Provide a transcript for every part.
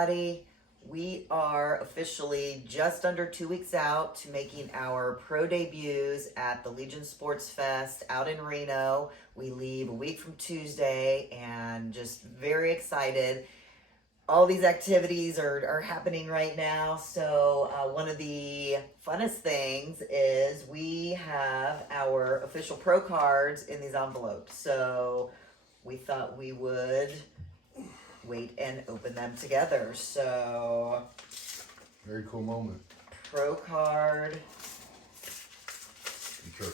everybody. We are officially just under 2 weeks out to making our pro debuts at the Legion Sports Fest out in Reno. We leave a week from Tuesday and just very excited. All these activities are happening right now. So one of the funnest things is we have our official pro cards in these envelopes. So we thought we would wait and open them together. So very cool moment. Pro card.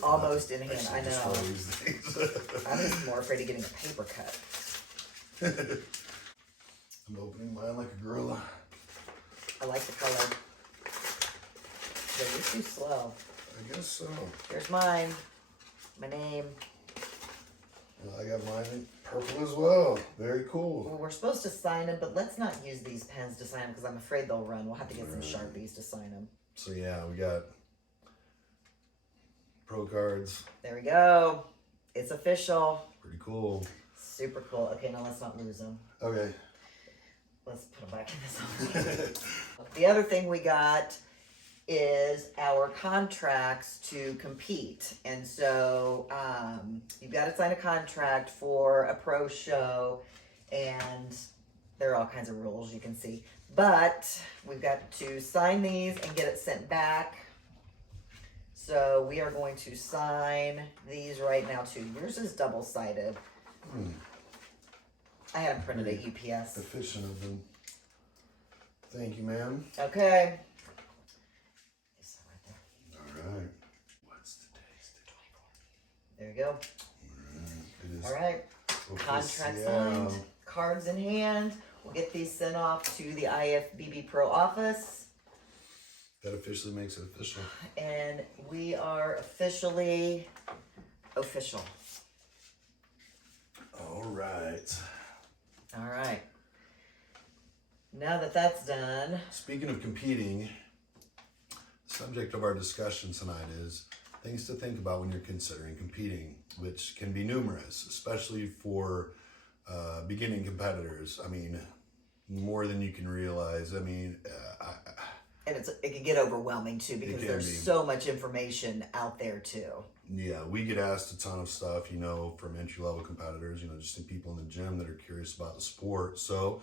Almost in hand. I know. I'm just more afraid of getting a paper cut. I'm opening mine like a gorilla. I like the color. Yeah, you're too slow. I guess so. Here's mine. My name. I got mine in purple as well. Very cool. Well, we're supposed to sign them, but let's not use these pens to sign them because I'm afraid they'll run. We'll have to get some Sharpies to sign them. So yeah, we got pro cards. There we go. It's official. Pretty cool. Super cool. Okay, now let's not lose them. Okay. Let's put them back in this envelope. The other thing we got is our contracts to compete. And so you've got to sign a contract for a pro show, and there are all kinds of rules you can see. But we've got to sign these and get it sent back. So we are going to sign these right now too. Yours is double-sided. I had them printed at UPS. Efficient of them. Thank you, ma'am. Okay. Alright. What's today's date? There you go. It is. Alright. Contract signed. Cards in hand. We'll get these sent off to the IFBB Pro office. That officially makes it official. And we are officially official. Alright. Alright. Now that that's done. Speaking of competing, the subject of our discussion tonight is things to think about when you're considering competing, which can be numerous, especially for beginning competitors. I mean, more than you can realize. I mean, and it can get overwhelming too because there's so much information out there too. Yeah, we get asked a ton of stuff, you know, from entry-level competitors, you know, just in people in the gym that are curious about the sport. So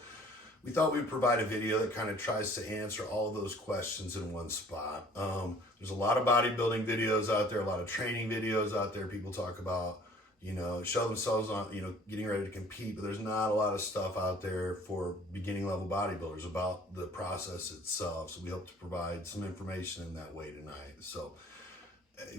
we thought we'd provide a video that kind of tries to answer all of those questions in one spot. There's a lot of bodybuilding videos out there, a lot of training videos out there. People talk about, you know, show themselves on, you know, getting ready to compete, but there's not a lot of stuff out there for beginning level bodybuilders about the process itself. So we hope to provide some information in that way tonight. So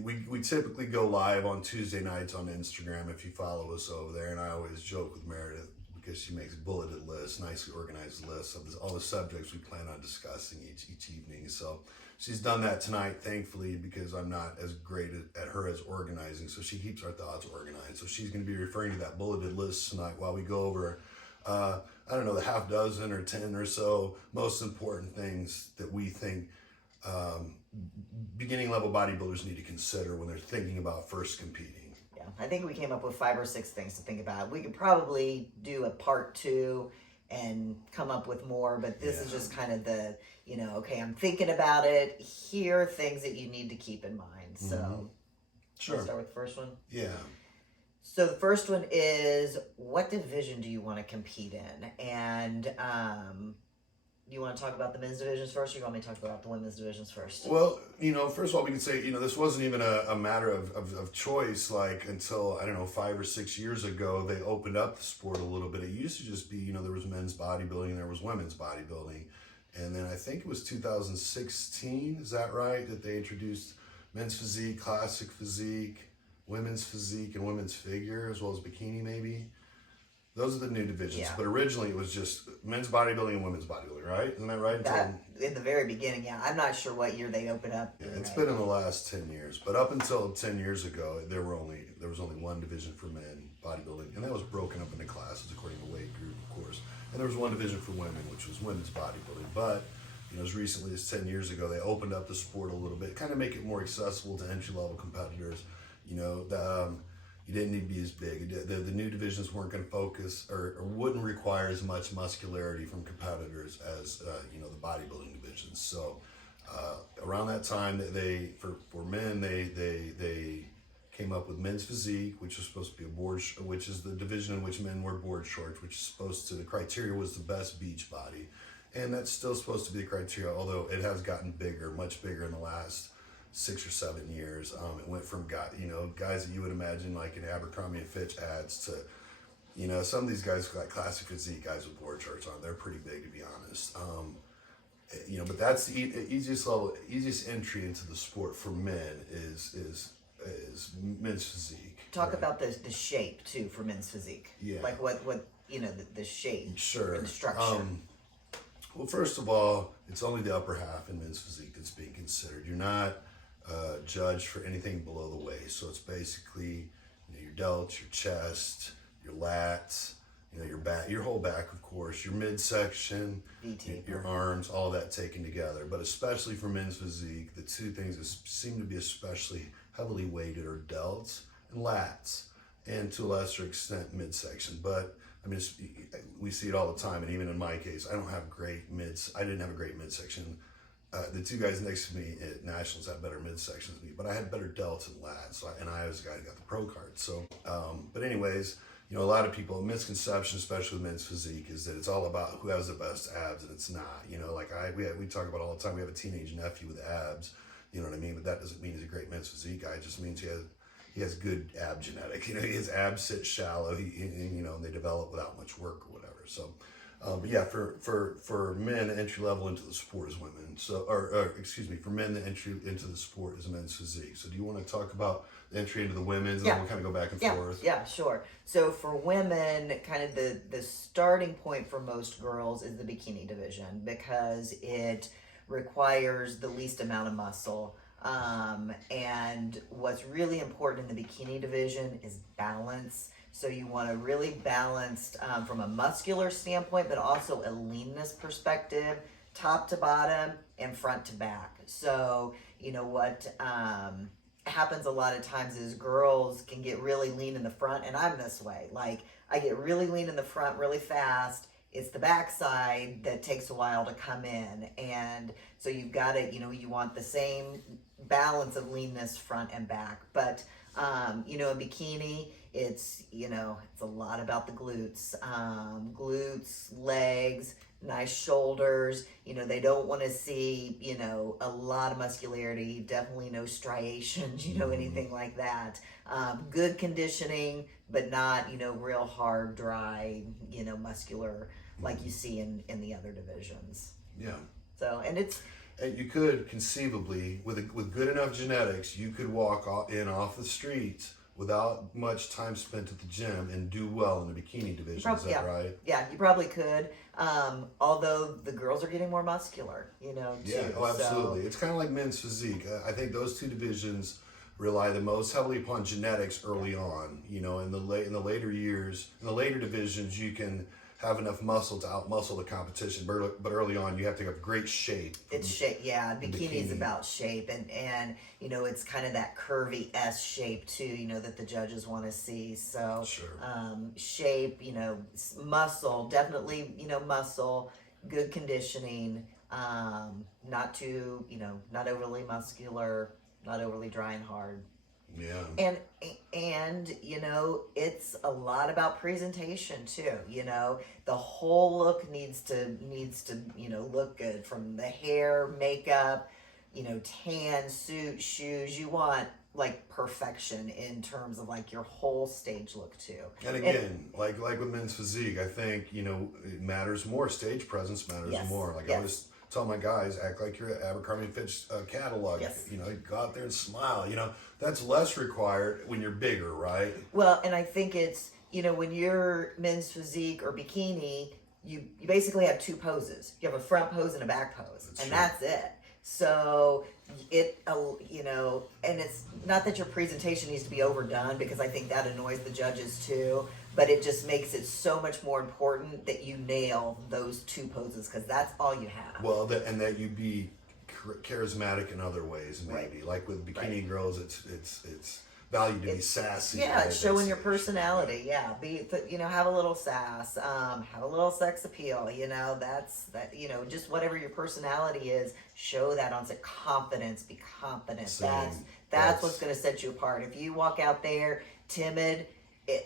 we typically go live on Tuesday nights on Instagram if you follow us over there. And I always joke with Meredith because she makes bulleted lists, nicely organized lists of all the subjects we plan on discussing each evening. So she's done that tonight, thankfully, because I'm not as great at her as organizing. So she keeps our thoughts organized. So she's going to be referring to that bulleted list tonight while we go over, I don't know, the half dozen or 10 or so most important things that we think beginning level bodybuilders need to consider when they're thinking about first competing. Yeah, I think we came up with 5 or 6 things to think about. We could probably do a part 2 and come up with more, but this is just kind of the, you know, okay, I'm thinking about it. Here are things that you need to keep in mind. So, sure. Let's start with the first one. Yeah. So the first one is, what division do you want to compete in? And you want to talk about the men's divisions first, or you want me to talk about the women's divisions first? Well, you know, first of all, we can say, you know, this wasn't even a matter of choice, like, until, I don't know, 5 or 6 years ago, they opened up the sport a little bit. It used to just be, you know, there was men's bodybuilding and there was women's bodybuilding. And then I think it was 2016, is that right, that they introduced men's physique, classic physique, women's physique, and women's figure, as well as bikini maybe. Those are the new divisions, Yeah. But originally it was just men's bodybuilding and women's bodybuilding, right? Isn't that right? In the very beginning, yeah. I'm not sure what year they opened up. Yeah, it's been in the last 10 years, but up until 10 years ago, there was only one division for men bodybuilding, and that was broken up into classes according to weight group, of course. And there was one division for women, which was women's bodybuilding. But you know, as recently as 10 years ago, they opened up the sport a little bit, kind of make it more accessible to entry-level competitors. You know, you didn't need to be as big. The new divisions weren't going to focus or wouldn't require as much muscularity from competitors as you know, the bodybuilding divisions. So around that time, for men they came up with men's physique, which was supposed to be which is the division in which men wear board shorts, which is supposed to, the criteria was the best beach body, and that's still supposed to be the criteria, although it has gotten bigger, much bigger in the last 6 or 7 years. It went from guys that you would imagine like in Abercrombie and Fitch ads to, you know, some of these guys like classic physique guys with board shorts on. They're pretty big, to be honest. You know, but that's the easiest entry into the sport for men is men's physique. Talk about the shape too for men's physique. Yeah. Like what you know, the shape. Sure. And the structure. Well, first of all, it's only the upper half in men's physique that's being considered. You're not judged for anything below the waist. So it's basically, you know, your delts, your chest, your lats, you know, your back, your whole back, of course, your midsection, your arms, all that taken together. But especially for men's physique, the two things that seem to be especially heavily weighted are delts and lats, and to a lesser extent midsection. But I mean, we see it all the time, and even in my case, I didn't have a great midsection. The two guys next to me at Nationals had better midsections than me, but I had better delts and lats, and I was the guy who got the pro card. So, but anyways, you know, a lot of people, a misconception, especially with men's physique, is that it's all about who has the best abs, and it's not. You know, like we talk about all the time. We have a teenage nephew with abs, you know what I mean? But that doesn't mean he's a great men's physique guy. It just means he has good ab genetic. You know, his abs sit shallow. You know, and they develop without much work or whatever. So. But yeah, for men, the entry level into the sport is women. So, or excuse me, for men, the entry into the sport is men's physique. So, do you want to talk about the entry into the women's, and then we'll kind of go back and forth? Yeah, sure. So for women, kind of the starting point for most girls is the bikini division because it requires the least amount of muscle. And what's really important in the bikini division is balance. So you want a really balanced from a muscular standpoint, but also a leanness perspective, top to bottom and front to back. So, you know, what happens a lot of times is girls can get really lean in the front, and I'm this way. Like, I get really lean in the front really fast. It's the backside that takes a while to come in. And so you've got to, you know, you want the same balance of leanness front and back. But, you know, in bikini, it's, you know, it's a lot about the glutes, legs, nice shoulders. You know, they don't want to see, you know, a lot of muscularity, definitely no striations, you know, anything like that. Good conditioning, but not, you know, real hard, dry, you know, muscular like you see in the other divisions. Yeah. So, and it's... And you could conceivably, with good enough genetics, you could walk off the streets without much time spent at the gym and do well in the bikini division. Is that right? Yeah, you probably could. Although the girls are getting more muscular, you know, too. Yeah, oh, absolutely. So. It's kind of like men's physique. I think those two divisions rely the most heavily upon genetics early on. You know, in the later years, in the later divisions, you can have enough muscle to outmuscle the competition, but early on you have to have great shape. It's shape, yeah. Bikini is about shape, and you know, it's kind of that curvy S shape too, you know, that the judges want to see. So sure. Shape, you know, muscle, definitely, you know, muscle, good conditioning, not too, you know, not overly muscular, not overly dry and hard. Yeah. And you know, it's a lot about presentation too. You know, the whole look needs to you know, look good, from the hair, makeup, you know, tan, suit, shoes. You want like perfection in terms of like your whole stage look too. And again, like with men's physique, I think, you know, it matters more. Stage presence matters more. Like I always tell my guys, act like you're at Abercrombie & Fitch catalog. Yes. You know, go out there and smile. You know, that's less required when you're bigger, right? Well, and I think it's, you know, when you're men's physique or bikini, you basically have two poses. You have a front pose and a back pose, that's it. So it, you know, and it's not that your presentation needs to be overdone, because I think that annoys the judges too, but it just makes it so much more important that you nail those two poses, because that's all you have. Well, and that you be charismatic in other ways, maybe. Like with bikini girls, it's value to be sassy. Yeah, right? it's showing That's your the issue. personality. Yeah, have a little sass, have a little sex appeal. Just whatever your personality is, show that on set. Confidence, be confident. Same. That's what's going to set you apart. If you walk out there timid, you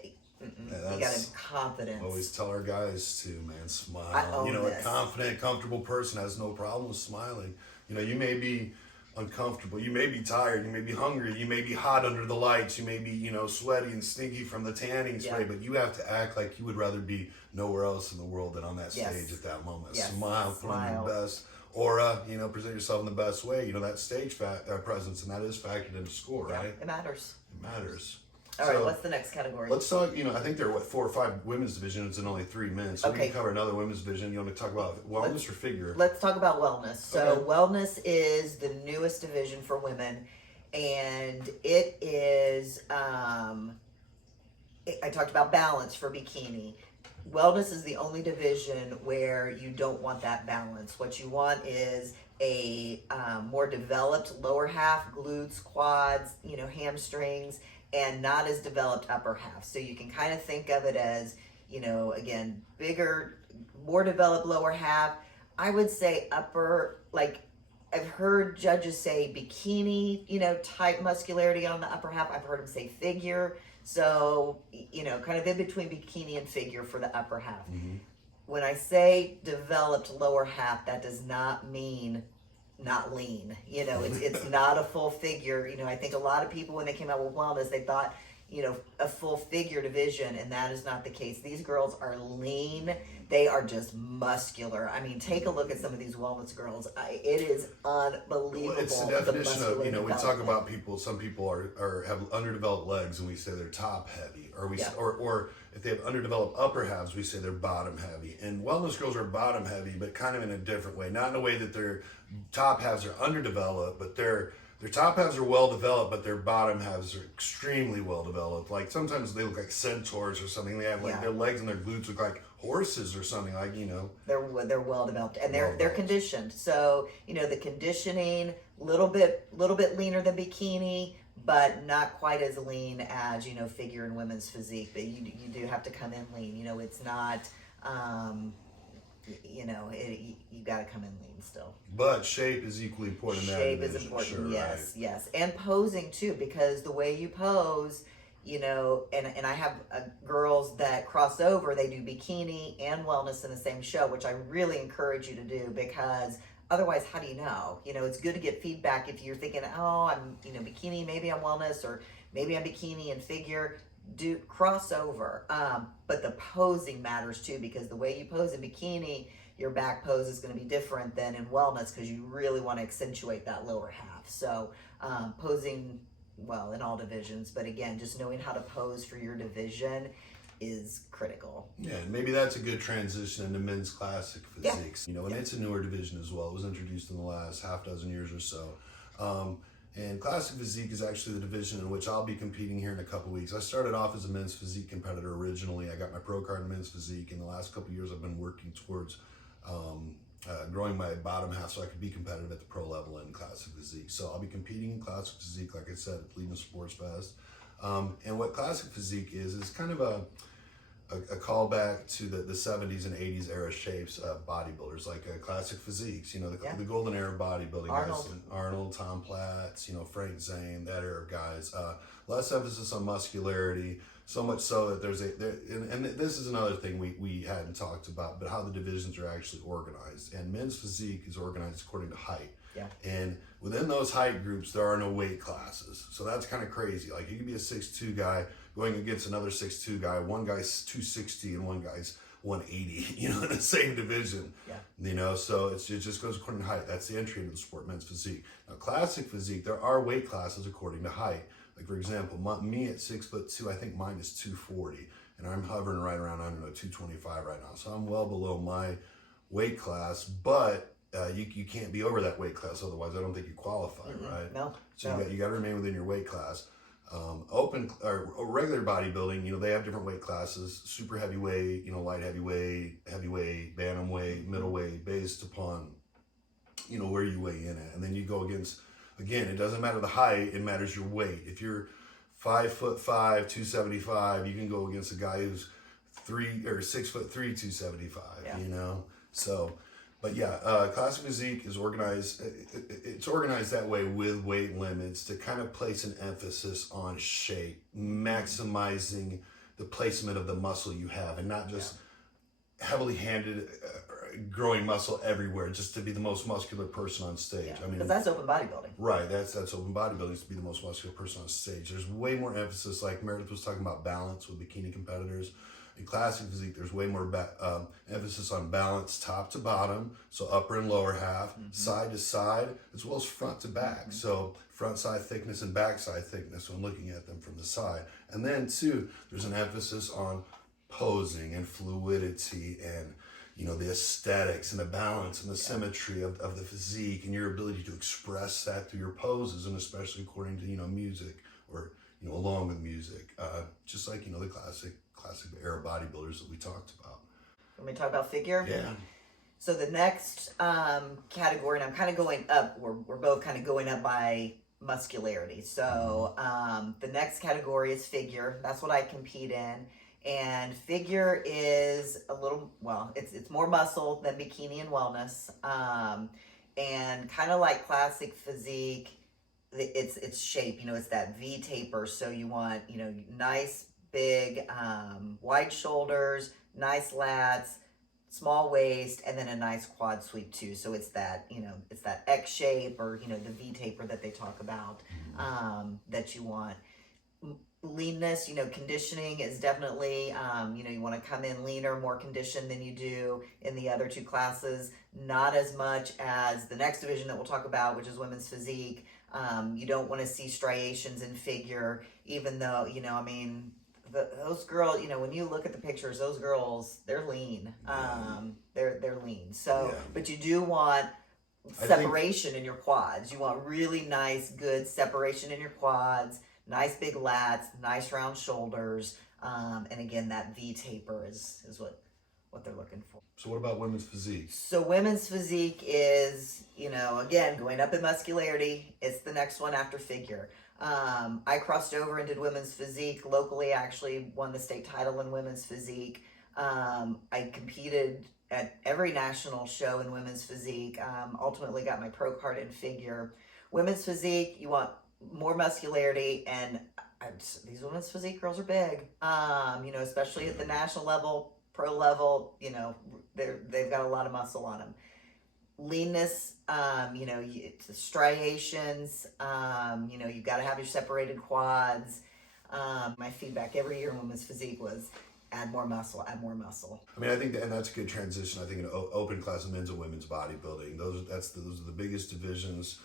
gotta be confident. Always tell our guys to, man, smile. I own this. A confident, comfortable person has no problem with smiling. You may be uncomfortable, you may be tired, you may be hungry, you may be hot under the lights, you may be, sweaty and stinky from the tanning spray, but you have to act like you would rather be nowhere else in the world than on that stage at that moment. Yes. Smile, put on your best aura, present yourself in the best way. That stage presence, and that is factored into score, right? It matters. It matters. All right, what's the next category? Let's talk, I think there are 4 or 5 women's divisions and only 3 men's. So we can cover another women's division. You want to talk about wellness or figure? Let's talk about wellness. So wellness is the newest division for women, and it is, I talked about balance for bikini. Wellness is the only division where you don't want that balance. What you want is a more developed lower half, glutes, quads, hamstrings, and not as developed upper half. So you can kind of think of it as, again, bigger, more developed lower half. I would say upper, like I've heard judges say bikini, type muscularity on the upper half. I've heard them say figure. So, kind of in between bikini and figure for the upper half. Mm-hmm. When I say developed lower half, that does not mean not lean. It's not a full figure. I think a lot of people, when they came out with wellness, they thought, a full figure division, and that is not the case. These girls are lean. They are just muscular. I mean, take a look at some of these wellness girls. It is unbelievable. Well, it's the definition of, we talk about some people have underdeveloped legs and we say they're top heavy, or if they have underdeveloped upper halves, we say they're bottom heavy. And wellness girls are bottom heavy, but kind of in a different way. Not in a way that their top halves are underdeveloped, but their top halves are well developed, but their bottom halves are extremely well developed. Like sometimes they look like centaurs or something. They have their legs and their glutes look like horses or something. Like they're well developed, and they're conditioned. So the conditioning little bit leaner than bikini, but not quite as lean as figure in women's physique. But you do have to come in lean. It's not. You got to come in lean still. But shape is equally important. Shape is important, yes, right? Yes. And posing too, because the way you pose, and I have girls that cross over, they do bikini and wellness in the same show, which I really encourage you to do, because otherwise, how do you know? It's good to get feedback if you're thinking, oh, I'm, bikini, maybe I'm wellness, or maybe I'm bikini and figure. Do crossover, but the posing matters too, because the way you pose in bikini, your back pose is going to be different than in wellness, because you really want to accentuate that lower half. So posing well in all divisions, but again, just knowing how to pose for your division is critical. Yeah, and maybe that's a good transition into men's classic physiques. And it's a newer division as well. It was introduced in the last half dozen years or so. And classic physique is actually the division in which I'll be competing here in a couple weeks. I started off as a men's physique competitor originally. I got my pro card in men's physique. In the last couple years, I've been working towards growing my bottom half so I could be competitive at the pro level in classic physique. So I'll be competing in classic physique, like I said, at Legion Sports Fest. And what classic physique is kind of a callback to the 70s and 80s era shapes of bodybuilders, like classic physiques, the golden era of bodybuilding. Arnold, Tom Platz, Frank Zane, that era of guys. Less emphasis on muscularity, so much so that and this is another thing we hadn't talked about, but how the divisions are actually organized. And men's physique is organized according to height. Yeah. And within those height groups, there are no weight classes. So that's kind of crazy. Like you could be a 6'2" guy going against another 6'2" guy. One guy's 260 and one guy's 180, in the same division. Yeah. So it just goes according to height. That's the entry into the sport, men's physique. Now, classic physique, there are weight classes according to height. Like, for example, me at 6'2", I think mine is 240. And I'm hovering right around, 225 right now. So I'm well below my weight class, but you can't be over that weight class, otherwise I don't think you qualify, right? No. So you got to remain within your weight class. Open or regular bodybuilding, they have different weight classes: super heavyweight, light heavyweight, bantamweight, middleweight, based upon where you weigh in at. And then you go against, again, it doesn't matter the height, it matters your weight. If you're 5'5", 275. You can go against a guy who's 6'3", 275. Yeah. You know, so. But yeah, Classic Physique is organized. It's organized that way with weight limits to kind of place an emphasis on shape, maximizing the placement of the muscle you have, and not just heavily handed growing muscle everywhere, just to be the most muscular person on stage. Yeah. I mean, because that's open bodybuilding. right? That's open bodybuilding, is to be the most muscular person on stage. There's way more emphasis, like Meredith was talking about balance with bikini competitors. In Classic Physique, there's way more emphasis on balance top to bottom, so upper and lower half, side to side, as well as front to back. So front side thickness and back side thickness when looking at them from the side. And then too, there's an emphasis on posing and fluidity and, you know, the aesthetics and the balance and the symmetry of the physique and your ability to express that through your poses, and especially according to, you know, music, or, you know, along with music. Just like, you know, the classic era bodybuilders that we talked about. Let me talk about figure. Yeah. So the next category, and I'm kind of going up, we're both kind of going up by muscularity. So the next category is figure. That's what I compete in. And figure is a little, well, it's more muscle than bikini and wellness. And kind of like Classic Physique, it's shape, you know, it's that V taper. So you want, you know, nice, big, wide shoulders, nice lats, small waist, and then a nice quad sweep too. So it's that, you know, it's that X shape, or, you know, the V taper that they talk about, that you want. Leanness, you know, conditioning is definitely, you know, you want to come in leaner, more conditioned than you do in the other two classes. Not as much as the next division that we'll talk about, which is women's physique. You don't want to see striations in figure, even though, you know, I mean, those girls, you know, when you look at the pictures, those girls, they're lean. They're lean. So, but you do want separation in your quads. You want really nice, good separation in your quads, nice big lats, nice round shoulders. And again, that V taper is what they're looking for. So what about women's physique? So women's physique is, you know, again, going up in muscularity. It's the next one after figure. I crossed over and did women's physique locally. I actually won the state title in women's physique. I competed at every national show in women's physique. Ultimately got my pro card in figure. Women's physique, you want more muscularity, and these women's physique girls are big. You know, especially at the national level, pro level, you know, they've got a lot of muscle on them. Leanness, you know, striations, you know, you've got to have your separated quads. My feedback every year in women's physique was add more muscle, add more muscle. I mean, I think and that's a good transition. I think an open class of men's and women's bodybuilding, those are the biggest divisions.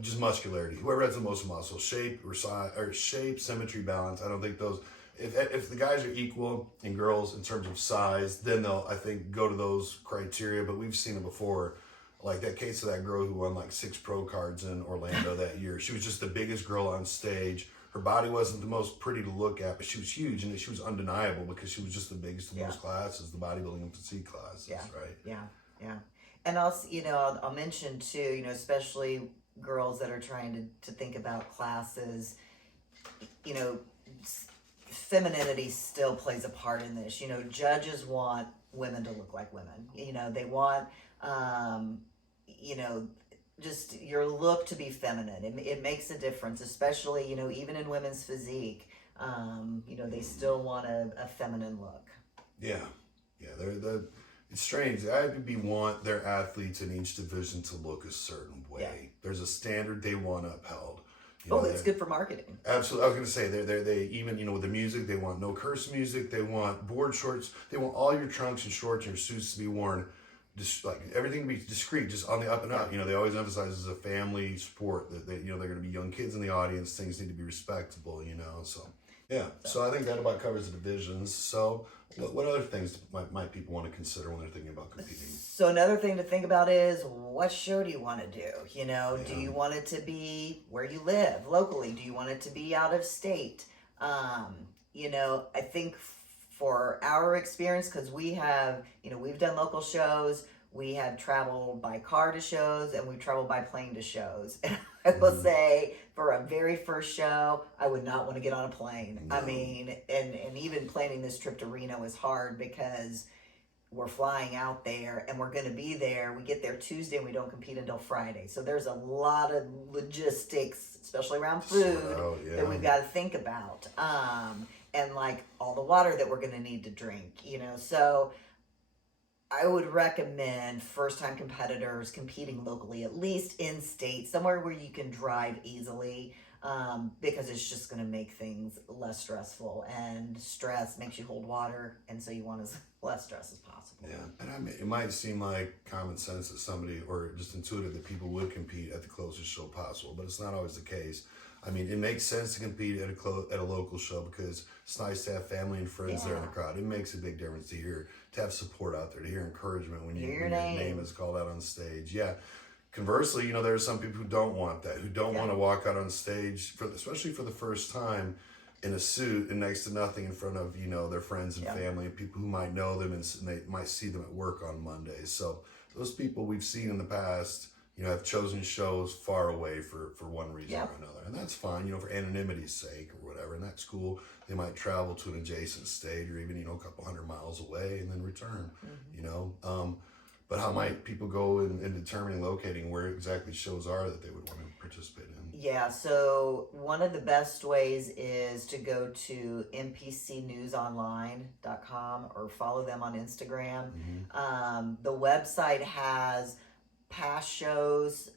Just muscularity. Whoever has the most muscle, shape or size, or shape, symmetry, balance. I don't think those. If the guys are equal and girls in terms of size, then they'll, I think, go to those criteria. But we've seen it before, like that case of that girl who won like 6 pro cards in Orlando that year. She was just the biggest girl on stage. Her body wasn't the most pretty to look at, but she was huge, and she was undeniable because she was just the biggest in those classes, the bodybuilding and physique classes, right? Yeah. And also, you know, I'll mention too, you know, especially girls that are trying to think about classes, you know, femininity still plays a part in this. You know, judges want women to look like women. You know, they want, you know, just your look to be feminine. It makes a difference, especially, you know, even in women's physique. You know, they still want a feminine look. Yeah. It's strange. The IFBB want their athletes in each division to look a certain way. Yeah. There's a standard they want upheld. You know, it's good for marketing. Absolutely. I was going to say, they even, you know, with the music, they want no curse music. They want board shorts. They want all your trunks and shorts and your suits to be worn, just like everything to be discreet, just on the up and up. You know, they always emphasize as a family sport that you know, they're going to be young kids in the audience. Things need to be respectable, you know, so. Yeah, so I think that about covers the divisions. So what other things might people want to consider when they're thinking about competing? So another thing to think about is, what show do you want to do? You know, do you want it to be where you live locally? Do you want it to be out of state? You know, I think for our experience, because we have, you know, we've done local shows, we have traveled by car to shows, and we've traveled by plane to shows. I will say for a very first show, I would not want to get on a plane. No. I mean, and even planning this trip to Reno is hard because we're flying out there and we're going to be there. We get there Tuesday and we don't compete until Friday. So there's a lot of logistics, especially around food, that we've got to think about. And like all the water that we're going to need to drink, you know. So I would recommend first-time competitors competing locally, at least in state, somewhere where you can drive easily, because it's just going to make things less stressful. And stress makes you hold water, and so you want as less stress as possible. Yeah, and I mean, it might seem like common sense that somebody, or just intuitive that people would compete at the closest show possible, but it's not always the case. I mean, it makes sense to compete at a local show because it's nice to have family and friends there in the crowd. It makes a big difference to have support out there, to hear encouragement when your name is called out on stage. Yeah. Conversely, you know, there are some people who don't want that, who don't want to walk out on stage, especially for the first time, in a suit and next to nothing in front of, you know, their friends and family, and people who might know them and they might see them at work on Mondays. So those people we've seen in the past, you know, have chosen shows far away for one reason or another. And that's fine, you know, for anonymity's sake or whatever. And that's cool. They might travel to an adjacent state or even, you know, a couple hundred miles away and then return, you know. But how might people go in determining, locating where exactly shows are that they would want to participate in? Yeah, so one of the best ways is to go to mpcnewsonline.com or follow them on Instagram. The website has past shows,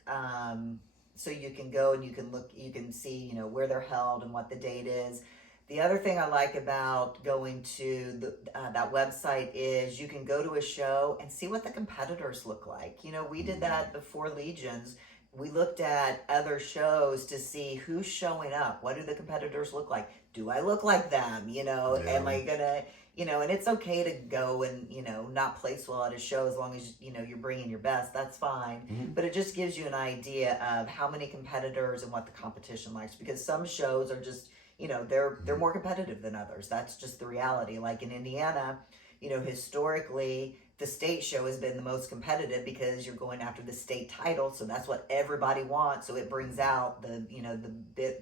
so you can go and you can look, you can see, you know, where they're held and what the date is. The other thing I like about going to that website is you can go to a show and see what the competitors look like. You know, we did that before Legions. We looked at other shows to see who's showing up. What do the competitors look like? Do I look like them? You know, am I gonna, you know, and it's okay to go and, you know, not place well at a show as long as, you know, you're bringing your best. That's fine. But it just gives you an idea of how many competitors and what the competition likes, because some shows are just, you know, they're more competitive than others. That's just the reality. Like in Indiana, you know, historically, the state show has been the most competitive because you're going after the state title, so that's what everybody wants. So it brings out the, you know, the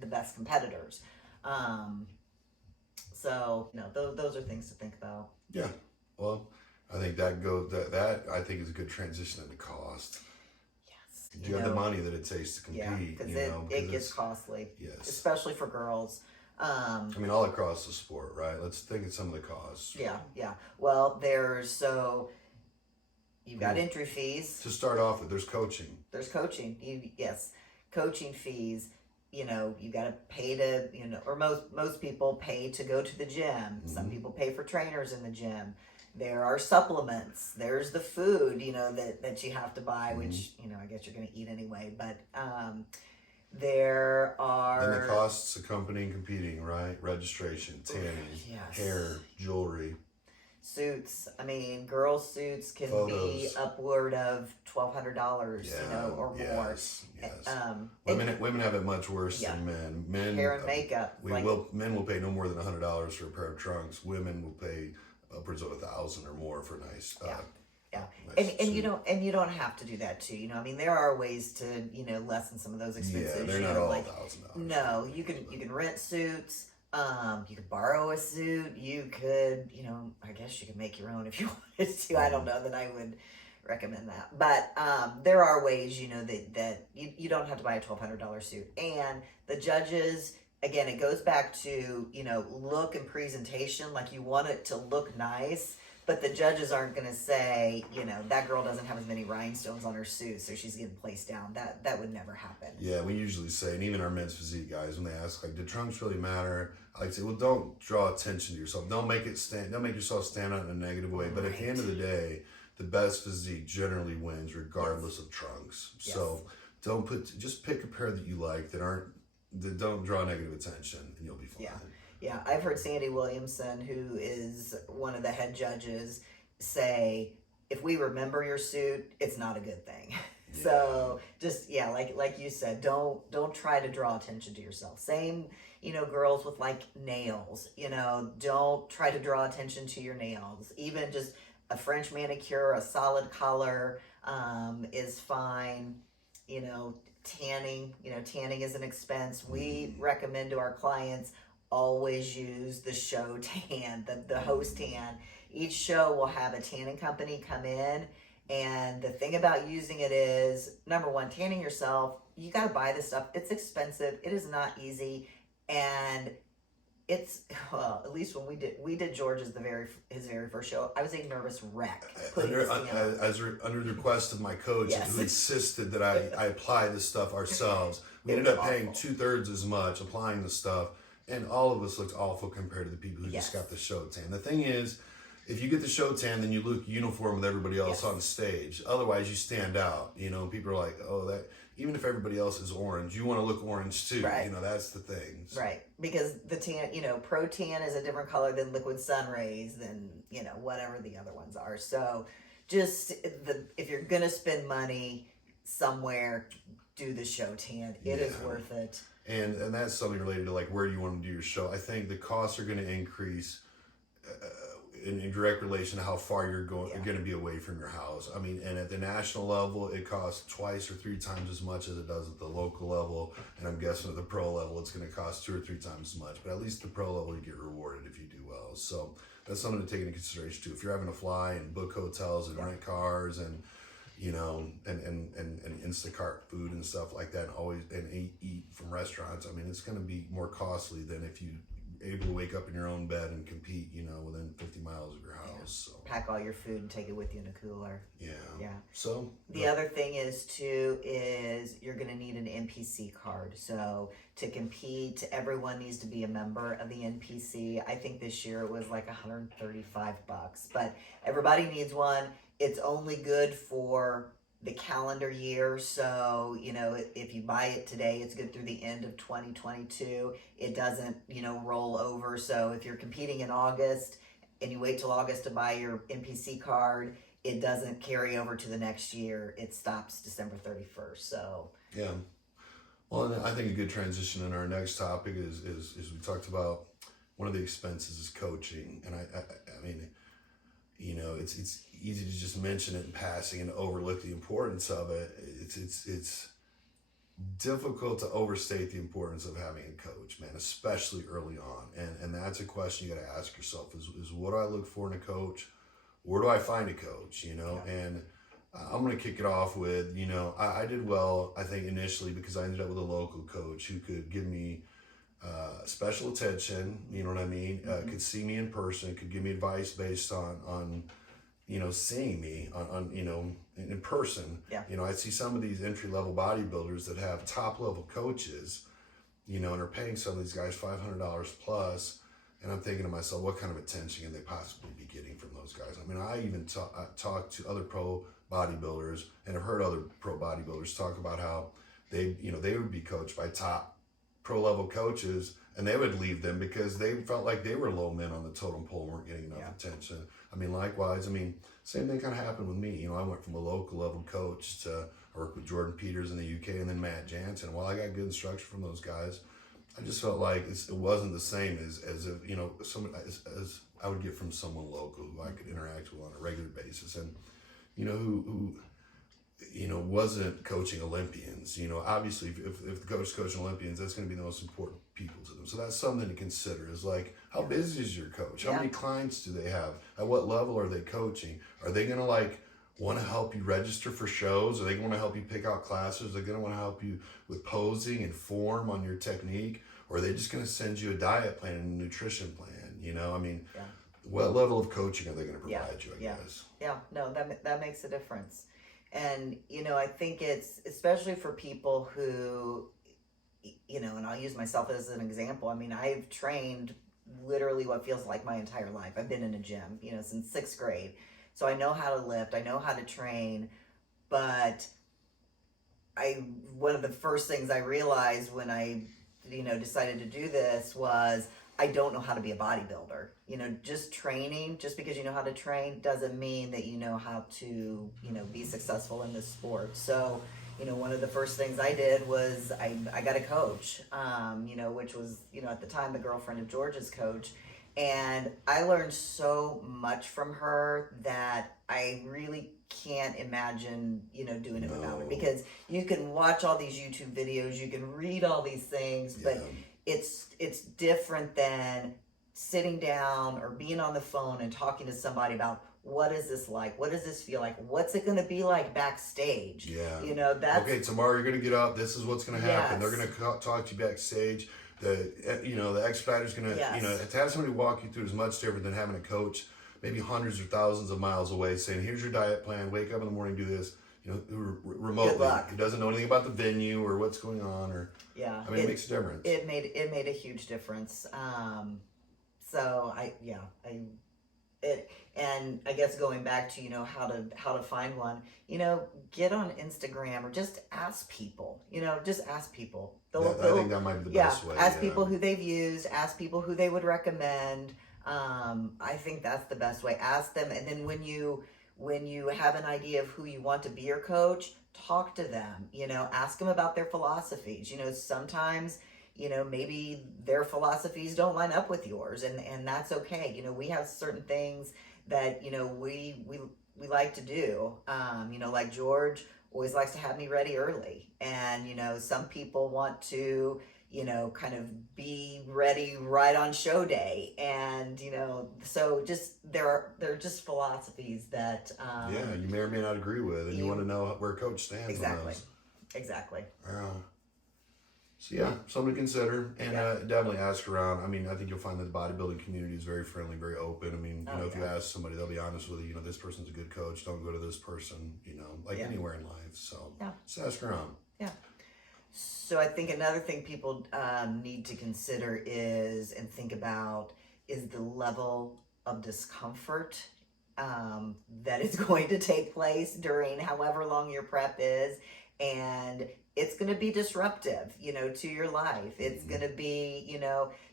best competitors. So, you know, those are things to think about. Yeah, well, I think that I think is a good transition into cost. Yes, Do you have the money that it takes to compete? Yeah, because it gets costly. Yes, especially for girls. I mean, all across the sport, right? Let's think of some of the costs. Yeah. Well, you've got entry fees. To start off with, there's coaching. Coaching fees. You know, you got to pay to, you know, or most people pay to go to the gym. Some people pay for trainers in the gym. There are supplements. There's the food, you know, that you have to buy, which, you know, I guess you're going to eat anyway. But there are... And the costs accompanying competing, right? Registration, tanning, hair, jewelry. Suits. I mean, girls' suits can be upward of $1,200, you know, or more. Yes. Women have it much worse than men. Men hair and makeup. Men will pay no more than $100 for a pair of trunks. Women will pay upwards of $1,000 or more for nice. Nice and you don't have to do that too. You know, I mean, there are ways to, you know, lessen some of those expenses. Yeah, they're not all $1,000. No, you can rent suits. You could borrow a suit. You could, you know, I guess you could make your own if you wanted to. I don't know that I would recommend that, but there are ways, you know, that you don't have to buy a $1,200 suit. And the judges, again, it goes back to, you know, look and presentation. Like, you want it to look nice, but the judges aren't going to say, you know, that girl doesn't have as many rhinestones on her suit, so she's getting placed down. That would never happen. Yeah, we usually say, and even our men's physique guys, when they ask, like, do trunks really matter? I like to say, well, don't draw attention to yourself. Don't make yourself stand out in a negative way. But at the end of the day, the best physique generally wins, regardless of trunks. Yes. So just pick a pair that you like that don't draw negative attention, and you'll be fine. Yeah, I've heard Sandy Williamson, who is one of the head judges, say, if we remember your suit, it's not a good thing. Yeah. So just, like you said, don't try to draw attention to yourself. Same, you know, girls with like nails, you know, don't try to draw attention to your nails. Even just a French manicure, a solid color is fine. You know, tanning, tanning is an expense. We recommend to our clients always use the show tan, the host tan. Each show will have a tanning company come in, and the thing about using it is, number one, tanning yourself, you got to buy this stuff. It's expensive. It is not easy, and it's, well, at least when we did George's his very first show, I was a nervous wreck. Under the request of my coach, Yes. who insisted that I apply this stuff ourselves, we ended up paying 2/3 as much applying the stuff, and all of us looked awful compared to the people who just got the show tan. The thing is, if you get the show tan, then you look uniform with everybody else on stage. Otherwise, you stand out. People are like, oh, that. Even if everybody else is orange, you want to look orange too. Right. That's the thing. Right. Because the tan, Pro Tan is a different color than Liquid Sun Rays, than, whatever the other ones are. So just if you're going to spend money somewhere, do the show tan. It is worth it. And that's something related to, like, where do you want to do your show? I think the costs are going to increase in direct relation to how far you're going to be away from your house. I mean, and at the national level, it costs 2 or 3 times as much as it does at the local level. And I'm guessing at the pro level, it's going to cost 2 or 3 times as much. But at least the pro level, you get rewarded if you do well. So that's something to take into consideration too. If you're having to fly and book hotels and rent cars and and Instacart food and stuff like that, and eat from restaurants, I mean, it's going to be more costly than if you able to wake up in your own bed and compete, within 50 miles of your house. So pack all your food and take it with you in a cooler. Yeah. So the other thing is you're going to need an NPC card. So to compete, everyone needs to be a member of the NPC. I think this year it was like $135, but everybody needs one. It's only good for the calendar year. So, if you buy it today, it's good through the end of 2022. It doesn't, roll over. So if you're competing in August and you wait till August to buy your NPC card, it doesn't carry over to the next year. It stops December 31st. So yeah. Well, and I think a good transition in our next topic is we talked about one of the expenses is coaching. And I mean, it's easy to just mention it in passing and overlook the importance of it. It's difficult to overstate the importance of having a coach, man, especially early on. And that's a question you got to ask yourself is what do I look for in a coach? Where do I find a coach, And I'm going to kick it off with, I did well, I think, initially because I ended up with a local coach who could give me special attention, you know what I mean? Could see me in person, could give me advice based on seeing me on in person. Yeah. I see some of these entry-level bodybuilders that have top-level coaches, and are paying some of these guys $500 plus, and I'm thinking to myself, what kind of attention can they possibly be getting from those guys? I mean, I even talked to other pro bodybuilders and have heard other pro bodybuilders talk about how they would be coached by top pro-level coaches, and they would leave them because they felt like they were low men on the totem pole and weren't getting enough attention. I mean, likewise, same thing kind of happened with me. I went from a local level coach to I worked with Jordan Peters in the UK and then Matt Jansen. While I got good instruction from those guys, I just felt like it wasn't the same as if, someone as I would get from someone local who I could interact with on a regular basis, and who wasn't coaching Olympians. Obviously, if the coach is coaching Olympians, that's going to be the most important people to them. So that's something to consider is like, how busy is your coach? How many clients do they have? At what level are they coaching? Are they going to want to help you register for shows? Are they going to help you pick out classes? Are they going to want to help you with posing and form on your technique? Or are they just going to send you a diet plan and a nutrition plan? What level of coaching are they going to provide you, I guess? Yeah, no, that makes a difference. And, I think it's, especially for people who, and I'll use myself as an example. I've trained literally what feels like my entire life. I've been in a gym, since 6th grade. So I know how to lift, I know how to train, but one of the first things I realized when I, decided to do this was I don't know how to be a bodybuilder. Just training, just because you know how to train doesn't mean that you know how to, be successful in this sport. So, one of the first things I did was I got a coach, which was, at the time the girlfriend of George's coach. And I learned so much from her that I really can't imagine, doing it without her, No. because you can watch all these YouTube videos, you can read all these things, but Yeah. it's different than sitting down or being on the phone and talking to somebody about what is this like? What does this feel like? What's it going to be like backstage? Yeah. That's Okay, tomorrow you're going to get up. This is what's going to happen. Yes. They're going to talk to you backstage. The expediter's going to, Yes. to have somebody walk you through is much different than having a coach maybe hundreds or thousands of miles away saying, here's your diet plan. Wake up in the morning, do this. Remotely. Good luck. He doesn't know anything about the venue or what's going on, or Yeah, it makes a difference. It made a huge difference. So and I guess going back to how to find one, get on Instagram or just ask people. Just ask people. I think that might be the best way. Ask people who they've used. Ask people who they would recommend. I think that's the best way. Ask them, and then when you have an idea of who you want to be your coach, talk to them. Ask them about their philosophies. Sometimes maybe their philosophies don't line up with yours, and that's okay. We have certain things that we like to do. Like George always likes to have me ready early, and some people want to kind of be ready right on show day, and so just there are just philosophies that you may or may not agree with, and you want to know where coach stands on those. Exactly. So yeah, something to consider, and definitely ask around. I mean, I think you'll find that the bodybuilding community is very friendly, very open. I mean, if you ask somebody, they'll be honest with you. This person's a good coach. Don't go to this person. Anywhere in life. So just ask around. Yeah. So I think another thing people need to consider is the level of discomfort that is going to take place during however long your prep is, and it's going to be disruptive, to your life. It's going to be,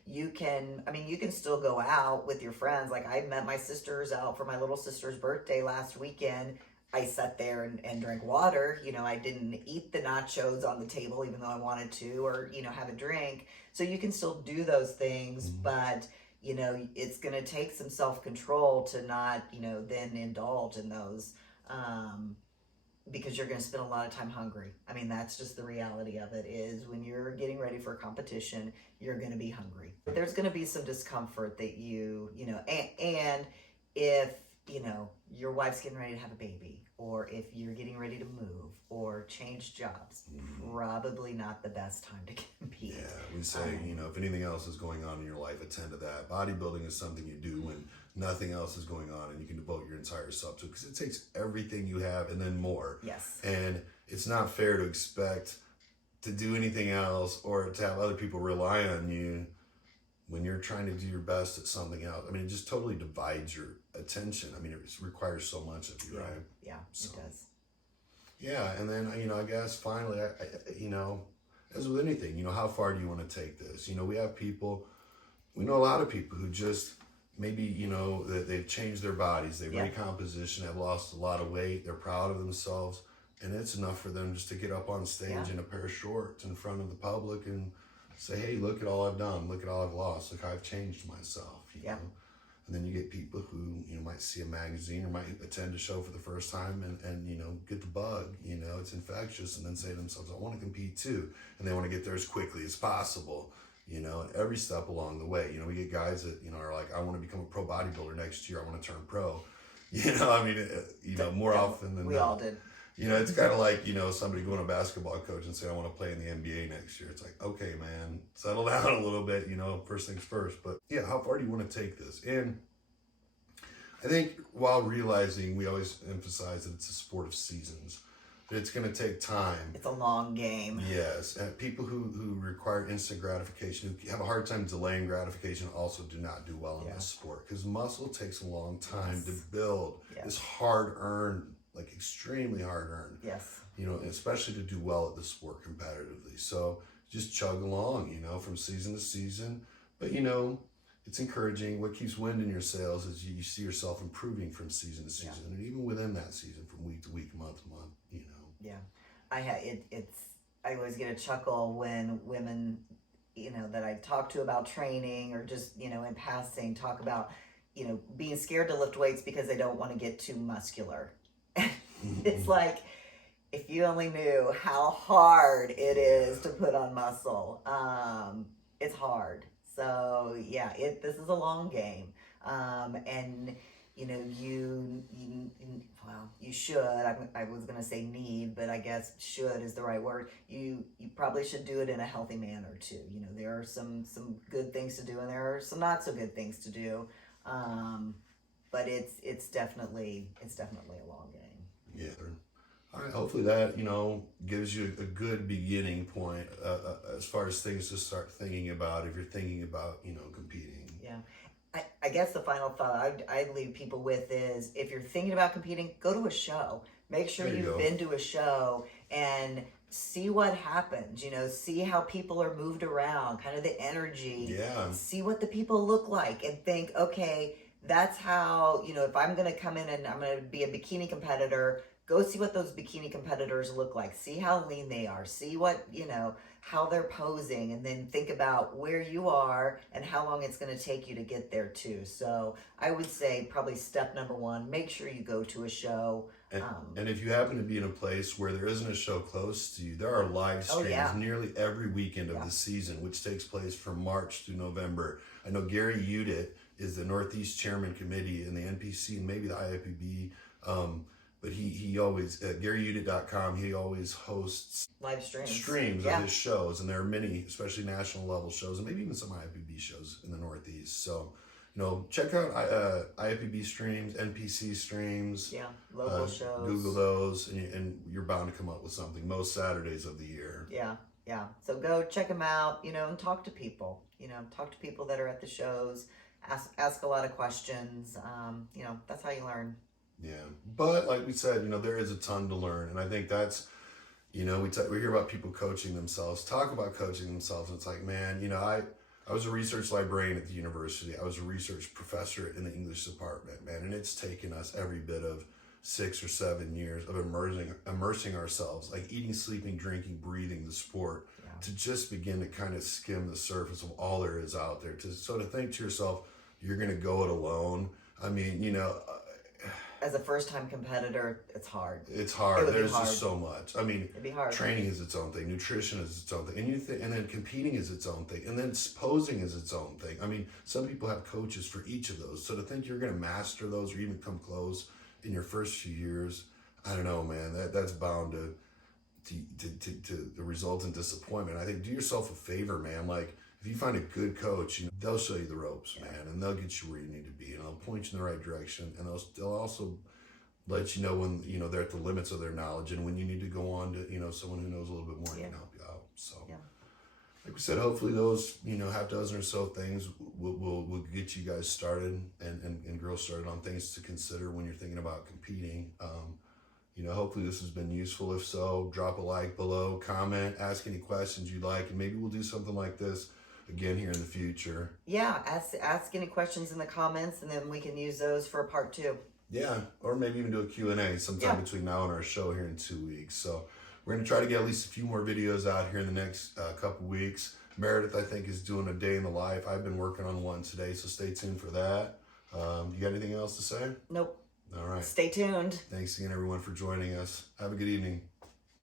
you can still go out with your friends. Like, I met my sisters out for my little sister's birthday last weekend. I sat there and drank water. I didn't eat the nachos on the table, even though I wanted to, or, have a drink. So you can still do those things, but, it's going to take some self-control to not, then indulge in those, because you're going to spend a lot of time hungry. I mean, that's just the reality of it, is when you're getting ready for a competition, you're going to be hungry. There's going to be some discomfort that and if, your wife's getting ready to have a baby, or if you're getting ready to move or change jobs, probably not the best time to compete. Yeah, we say, if anything else is going on in your life, attend to that. Bodybuilding is something you do when nothing else is going on, and you can devote your entire self to it, because it takes everything you have and then more. Yes. And it's not fair to expect to do anything else or to have other people rely on you when you're trying to do your best at something else. I mean, it just totally divides your attention. I mean, it requires so much of you, right? Yeah, it does. Yeah, and then, I guess finally, I as with anything, how far do you want to take this? We have people, we know a lot of people who just maybe, that they've changed their bodies, they've recompositioned, have lost a lot of weight, they're proud of themselves, and it's enough for them just to get up on stage in a pair of shorts in front of the public and say, hey, look at all I've done, look at all I've lost, look how I've changed myself, you know? And then you get people who, might see a magazine or might attend a show for the first time and get the bug, it's infectious, and then say to themselves, I want to compete too. And they want to get there as quickly as possible, and every step along the way. We get guys that, are like, I want to become a pro bodybuilder next year, I want to turn pro. More often than not. We all did. It's kind of like, somebody going to a basketball coach and say, I want to play in the NBA next year. It's like, okay, man, settle down a little bit, first things first. But yeah, how far do you want to take this? And I think while realizing, we always emphasize that it's a sport of seasons, that it's going to take time. It's a long game. Yes. And people who require instant gratification, who have a hard time delaying gratification, also do not do well in this sport, because muscle takes a long time to build. It's hard-earned, like extremely hard-earned. Yes. Especially to do well at the sport competitively. So just chug along, from season to season. But, it's encouraging. What keeps wind in your sails is you see yourself improving from season to season, and even within that season, from week to week, month to month, Yeah. I always get a chuckle when women, that I talk to about training, or just, in passing, talk about, being scared to lift weights because they don't want to get too muscular. It's like, if you only knew how hard it is to put on muscle. It's hard. So yeah, this is a long game. And you should, I was going to say need, but I guess should is the right word. You probably should do it in a healthy manner too. There are some good things to do, and there are some not so good things to do. But it's definitely a long game. Yeah. All right, hopefully that, gives you a good beginning point as far as things to start thinking about if you're thinking about, competing. Yeah. I guess the final thought I'd leave people with is, if you're thinking about competing, go to a show. Make sure you've been to a show and see what happens, see how people are moved around, kind of the energy. Yeah. See what the people look like and think, okay, that's how, if I'm going to come in and I'm going to be a bikini competitor, go see what those bikini competitors look like. See how lean they are. See what, how they're posing, and then think about where you are and how long it's going to take you to get there too. So I would say probably step number one, make sure you go to a show. And if you happen to be in a place where there isn't a show close to you, there are live streams nearly every weekend of the season, which takes place from March through November. I know Gary Udit is the Northeast Chairman Committee in the NPC and maybe the IFBB. But he always, at GaryUdit.com, he always hosts live streams of his shows. And there are many, especially national level shows, and maybe even some IFBB shows in the Northeast. So, check out IFBB streams, NPC streams. Yeah, local shows. Google those, and you're bound to come up with something most Saturdays of the year. Yeah. So go check them out, and talk to people. Talk to people that are at the shows. Ask a lot of questions. That's how you learn. Yeah, but like we said, there is a ton to learn, and I think that's, we hear about people coaching themselves, talk about coaching themselves, and it's like, man, I was a research librarian at the university. I was a research professor in the English department, man, and it's taken us every bit of 6 or 7 years of immersing ourselves, like eating, sleeping, drinking, breathing, the sport, to just begin to kind of skim the surface of all there is out there. So to think to yourself, you're going to go it alone. I mean, as a first-time competitor, it's hard. It's hard. There's just so much. I mean, it'd be hard. Training is its own thing. Nutrition is its own thing. And then competing is its own thing. And then posing is its own thing. I mean, some people have coaches for each of those. So to think you're going to master those or even come close in your first few years, I don't know, man. That's bound to result in disappointment. I think do yourself a favor, man. Like, if you find a good coach, they'll show you the ropes, man, and they'll get you where you need to be, and they'll point you in the right direction, and they'll also let you know when they're at the limits of their knowledge, and when you need to go on to someone who knows a little bit more and can help you out. So, like we said, hopefully those half dozen or so things will get you guys started and girls started on things to consider when you're thinking about competing. Hopefully this has been useful. If so, drop a like below, comment, ask any questions you'd like, and maybe we'll do something like this again here in the future. Yeah, ask any questions in the comments, and then we can use those for part 2. Yeah, or maybe even do a Q&A sometime between now and our show here in 2 weeks. So we're going to try to get at least a few more videos out here in the next couple weeks. Meredith, I think, is doing a day in the life. I've been working on one today, so stay tuned for that. You got anything else to say? Nope. All right. Stay tuned. Thanks again, everyone, for joining us. Have a good evening.